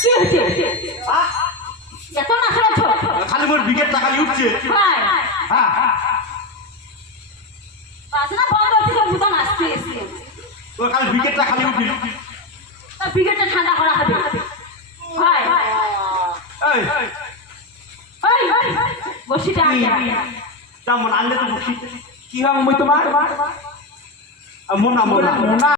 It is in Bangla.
কি হয়েছে এত নাচড়াচ্ছ খালি মোর বিকেট টাকা উঠছে হ্যাঁ, হ্যাঁ। বাজনা বন্ধ হচ্ছে ভূত নাচতে ও খালি বিকেটটা খালি উঠি। বিকেটটা ঠান্ডা করা হবে। হয়। এই। এই বসিটা আগে তেমন আনলে তো বসি। কি রং মই তোমার? মোনা। মোনা?